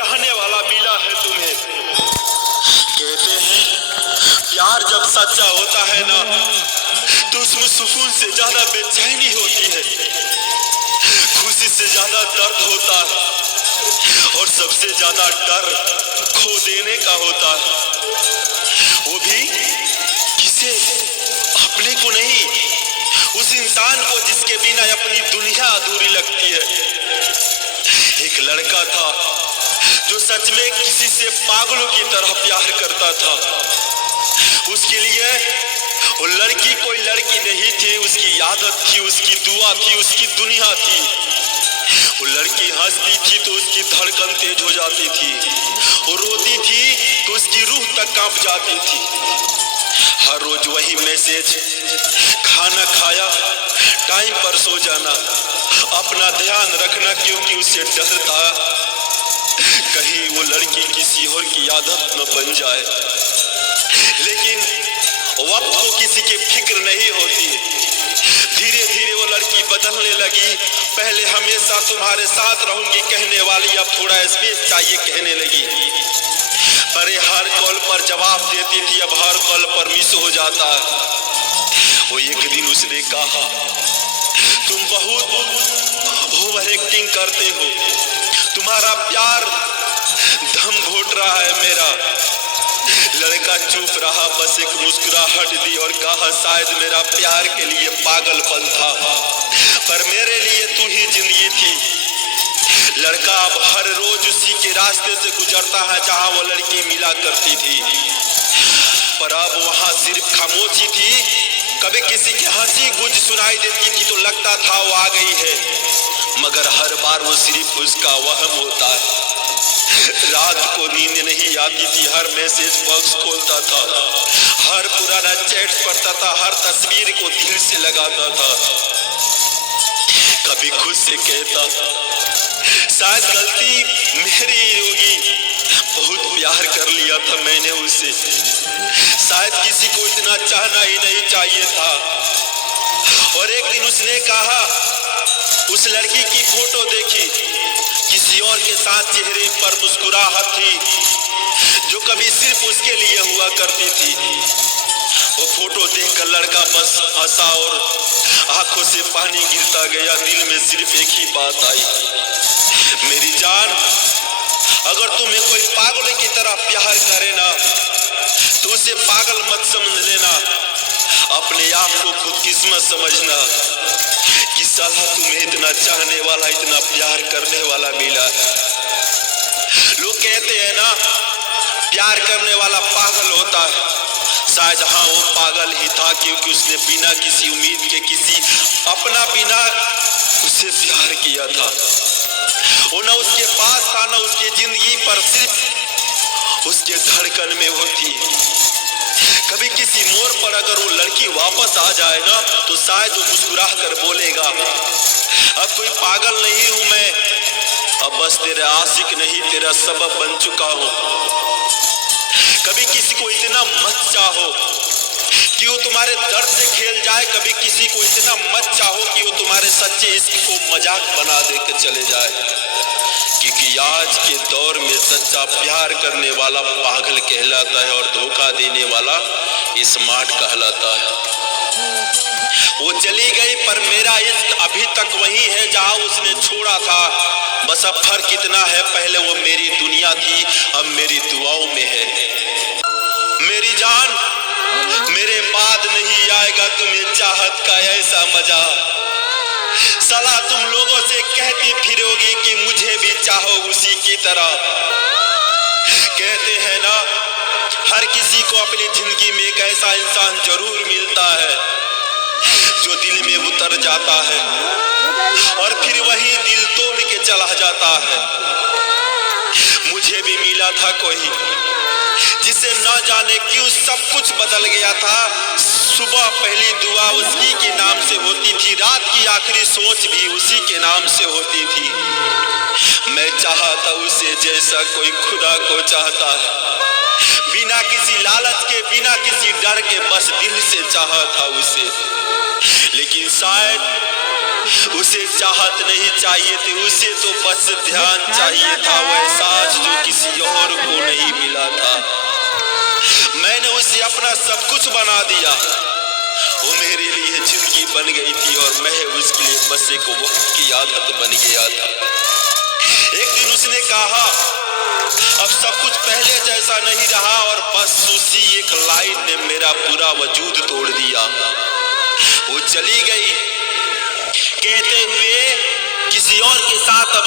चाहने वाला मिला है तुम्हें। कहते हैं प्यार जब सच्चा होता है ना तो उसमें सुकून से ज्यादा बेचैनी होती है, खुशी से ज्यादा दर्द होता है और सबसे ज्यादा डर खो देने का होता है, वो भी किसे? अपने को नहीं, उस इंसान को जिसके बिना अपनी दुनिया अधूरी लगती है। एक लड़का था जो सच में किसी से पागलों की तरह प्यार करता था। उसके लिए वो लड़की कोई लड़की नहीं थी, उसकी आदत थी, उसकी दुआ थी, उसकी दुनिया थी। वो लड़की हंसती थी तो उसकी धड़कन तेज हो जाती थी, वो रोती थी तो उसकी रूह तक कांप जाती थी। हर रोज वही मैसेज, खाना खाया, टाइम पर सो जाना, अपना ध्यान रखना, क्योंकि उससे डर था कहीं वो लड़की किसी और की आदत न बन जाए। लेकिन वक्त को किसी की फिक्र नहीं होती। धीरे धीरे वो लड़की बदलने लगी। पहले हमेशा तुम्हारे साथ रहूंगी कहने वाली अब थोड़ा स्पेस चाहिए कहने लगी। अरे हर कॉल पर जवाब देती थी, अब हर कॉल पर मिस हो जाता है। वो एक दिन उसने कहा तुम बहुत ओवर एक्टिंग करते हो, तुम्हारा प्यार दम घोट रहा है मेरा। लड़का चुप रहा, बस एक मुस्कुराहट दी और कहा शायद मेरा प्यार के लिए पागलपन था, पर मेरे लिए तू ही जिंदगी थी। लड़का अब हर रोज उसी के रास्ते से गुजरता है जहां वो लड़की मिला करती थी, पर अब वहां सिर्फ खामोशी थी। कभी किसी की हंसी गूंज सुनाई देती थी तो लगता था वो आ गई है, मगर हर बार वो सिर्फ उसका वहम होता है। रात को नींद नहीं आती थी, हर मैसेज बॉक्स खोलता था, हर पुराना चैट पढ़ता था, हर तस्वीर को दिल से लगाता था। कभी खुद से कहता शायद गलती मेरी होगी, बहुत प्यार कर लिया था मैंने उससे, शायद किसी को इतना चाहना ही नहीं चाहिए था। और एक दिन उसने कहा, उस लड़की की फोटो देखी, किसी और के साथ चेहरे पर मुस्कुराहट थी जो कभी सिर्फ उसके लिए हुआ करती थी। वो फोटो देखकर लड़का बस हंसा और आंखों से पानी गिरता गया। दिल में सिर्फ एक ही बात आई, मेरी जान, अगर तुम्हें कोई पागल की तरह प्यार करे ना तो उसे पागल मत समझ लेना, अपने आप को खुदकिस्मत समझना कि साला तुम्हें इतना चाहने वाला, इतना प्यार करने वाला मिला। लोग कहते हैं ना प्यार करने वाला पागल होता है, शायद हाँ वो पागल ही था, क्योंकि उसने बिना किसी उम्मीद के, किसी अपना बिना उससे प्यार किया था। वो ना उसके पास था ना उसकी जिंदगी पर, सिर्फ उसके धड़कन में वो थी। कभी किसी मोड़ पर अगर वो लड़की वापस आ जाए ना तो शायद वो मुस्कुरा कर बोलेगा अब कोई पागल नहीं हूं मैं, अब बस तेरे आशिक नहीं तेरा सबब बन चुका हूं। कभी किसी को इतना मत चाहो कि वो तुम्हारे दर्द से खेल जाए, कभी किसी को इतना मत चाहो कि वो तुम्हारे सच्चे इश्क को मजाक बना दे के चले जाए, क्योंकि आज के दौर में सच्चा प्यार करने वाला पागल कहलाता है और धोखा देने वाला स्मार्ट कहलाता है। वो चली गई पर मेरा इश्क अभी तक वही है जहां उसने छोड़ा था, बस अब फर्क इतना है, पहले वो मेरी दुनिया थी, अब मेरी दुआओं में है। मेरी जान, मेरे बाद नहीं आएगा तुम्हें चाहत का ऐसा मजा, सलाह तुम लोगों से कहती फिरोगी कि मुझे भी चाहो उसी की तरह। कहते हैं ना हर किसी को अपनी जिंदगी में एक ऐसा इंसान जरूर मिलता है जो दिल में उतर जाता है और फिर वही दिल तोड़ के चला जाता है। मुझे भी मिला था कोई जिसे न जाने क्यों सब कुछ बदल गया था। सुबह पहली दुआ उसी के नाम से होती थी, रात की आखिरी सोच भी उसी के नाम से होती थी। मैं चाहता उसे जैसा कोई खुदा को चाहता है, बिना किसी लालच के, बिना किसी डर के, बस दिल से चाहा था उसे। लेकिन शायद उसे चाहत नहीं चाहिए थी, उसे तो बस ध्यान चाहिए था, वो एहसास जो किसी और को नहीं मिला था। मैंने उसे अपना सब कुछ बना दिया, वो मेरे लिए जिंदगी बन गई थी और मैं उसके लिए बस एक वक्त की आदत बन गया था। एक दिन उसने कहा अब सब कुछ पहले जैसा नहीं रहा, और बस उसी एक लाइन ने मेरा पूरा वजूद तोड़ दिया। वो चली गई कहते हुए किसी और के साथ अब